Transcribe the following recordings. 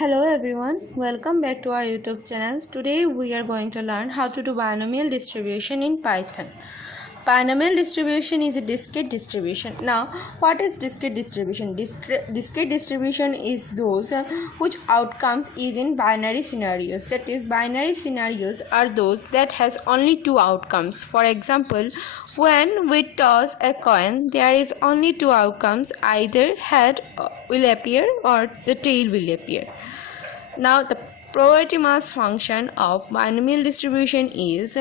Hello everyone, welcome back to our YouTube channel. Today we are going to learn how to do binomial distribution in Python. Binomial distribution is a discrete distribution. Now, what is discrete distribution? Discrete distribution is those which outcomes is in binary scenarios. That is, binary scenarios are those that has only two outcomes. For example, when we toss a coin, there is only two outcomes, either head will appear or the tail will appear. Now, the probability mass function of binomial distribution is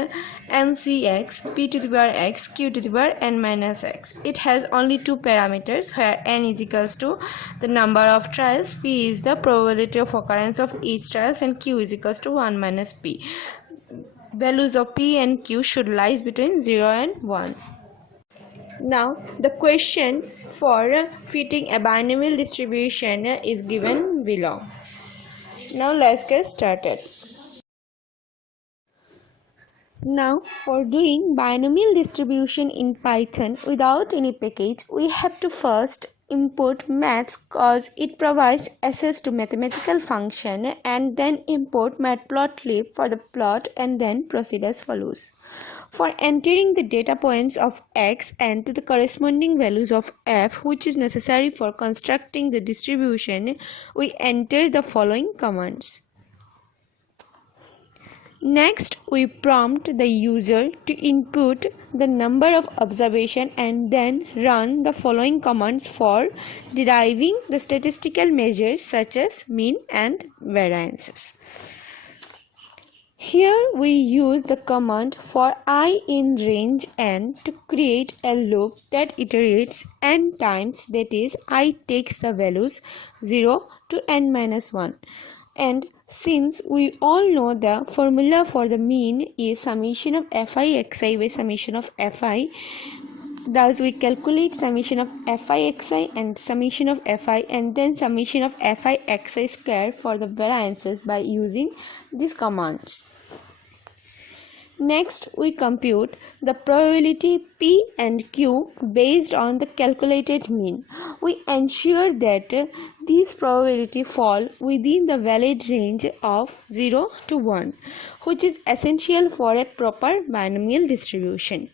ncx p to the power x q to the power n minus x. It has only two parameters, where n is equals to the number of trials, p is the probability of occurrence of each trials, and q is equals to 1 minus p. Values of p and q should lie between 0 and 1. Now, the question for fitting a binomial distribution is given below. Now let's get started. Now, for doing binomial distribution in Python without any package, we have to first import maths, cause it provides access to mathematical function, and then import matplotlib for the plot, and then proceed as follows. For entering the data points of x and the corresponding values of f, which is necessary for constructing the distribution, we enter the following commands. Next, we prompt the user to input the number of observations and then run the following commands for deriving the statistical measures such as mean and variances. Here we use the command for I in range n to create a loop that iterates n times, that is, I takes the values 0 to n minus 1. And since we all know the formula for the mean is summation of fi xi by summation of fi, thus we calculate summation of fi xi and summation of fi and then summation of fi xi square for the variances by using these commands. Next, we compute the probability p and q based on the calculated mean. We ensure that these probability fall within the valid range of 0 to 1, which is essential for a proper binomial distribution.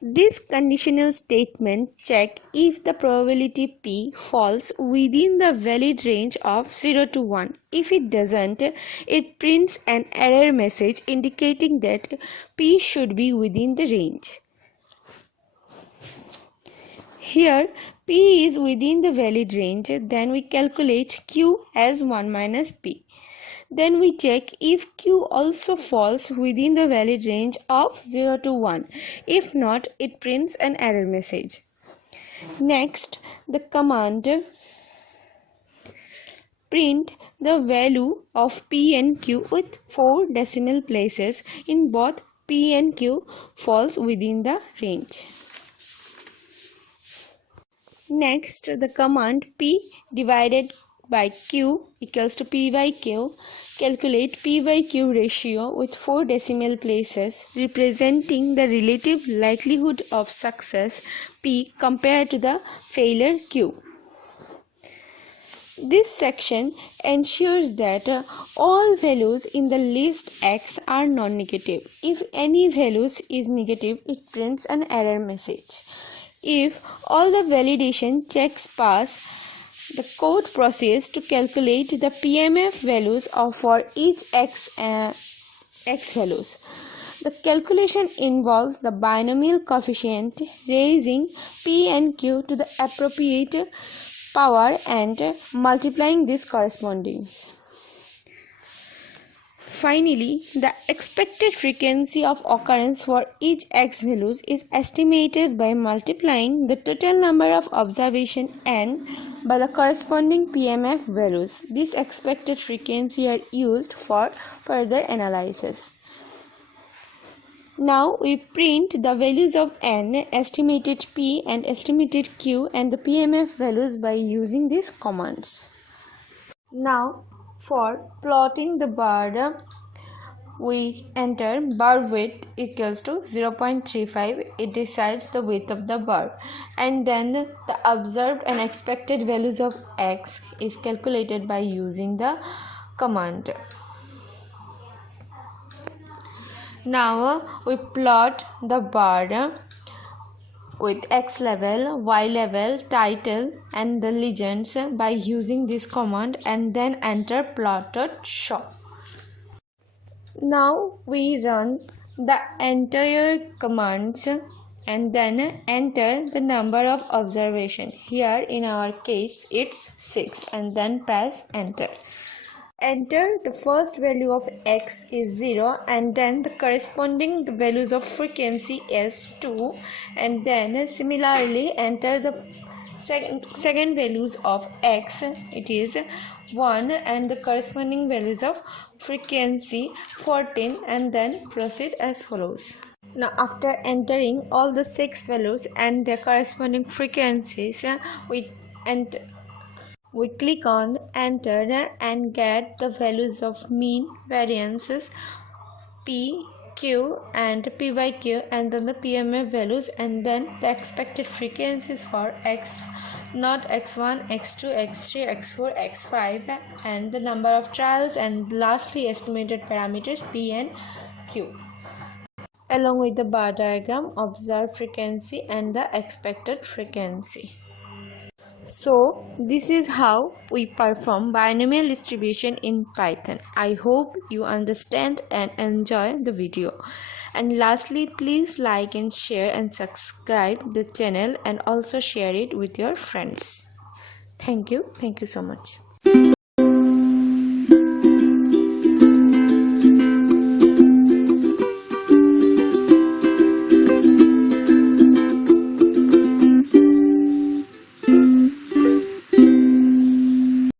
This conditional statement checks if the probability p falls within the valid range of 0 to 1. If it doesn't, it prints an error message indicating that p should be within the range. Here, p is within the valid range, then we calculate q as 1 minus p. Then we check if q also falls within the valid range of 0 to 1. If not, it prints an error message. Next, the command print the value of p and q with 4 decimal places in both p and q falls within the range. Next, the command p divided by q equals to p by q. Calculate p by q ratio with 4 decimal places representing the relative likelihood of success p compared to the failure q. This section ensures that all values in the list x are non-negative. If any values is negative, it prints an error message. If all the validation checks pass, the code proceeds to calculate the PMF values for each x values. The calculation involves the binomial coefficient, raising p and q to the appropriate power and multiplying these correspondings. Finally, the expected frequency of occurrence for each x values is estimated by multiplying the total number of observations n by the corresponding PMF values. These expected frequency are used for further analysis. Now we print the values of n, estimated p and estimated q, and the PMF values by using these commands. Now, for plotting the bird, we enter bar width equals to 0.35. It decides the width of the bar, and then the observed and expected values of x is calculated by using the command. Now we plot the bar with x level, y level, title and the legends by using this command, and then enter plotted show. Now we run the entire commands and then enter the number of observation. Here in our case it's 6, and then press enter. Enter the first value of x is 0, and then the corresponding values of frequency is 2, and then similarly enter the second values of x, it is 1, and the corresponding values of frequency 14, and then proceed as follows. Now after entering all the 6 values and their corresponding frequencies, we click on enter and get the values of mean, variances, p, q and p by q, and then the PMF values, and then the expected frequencies for x naught, x1, x2, x3, x4, x5, and the number of trials, and lastly estimated parameters p and q, along with the bar diagram, observed frequency and the expected frequency. So this is how we perform binomial distribution in Python. I hope you understand and enjoy the video. And lastly, please like and share and subscribe the channel, and also share it with your friends. Thank you so much.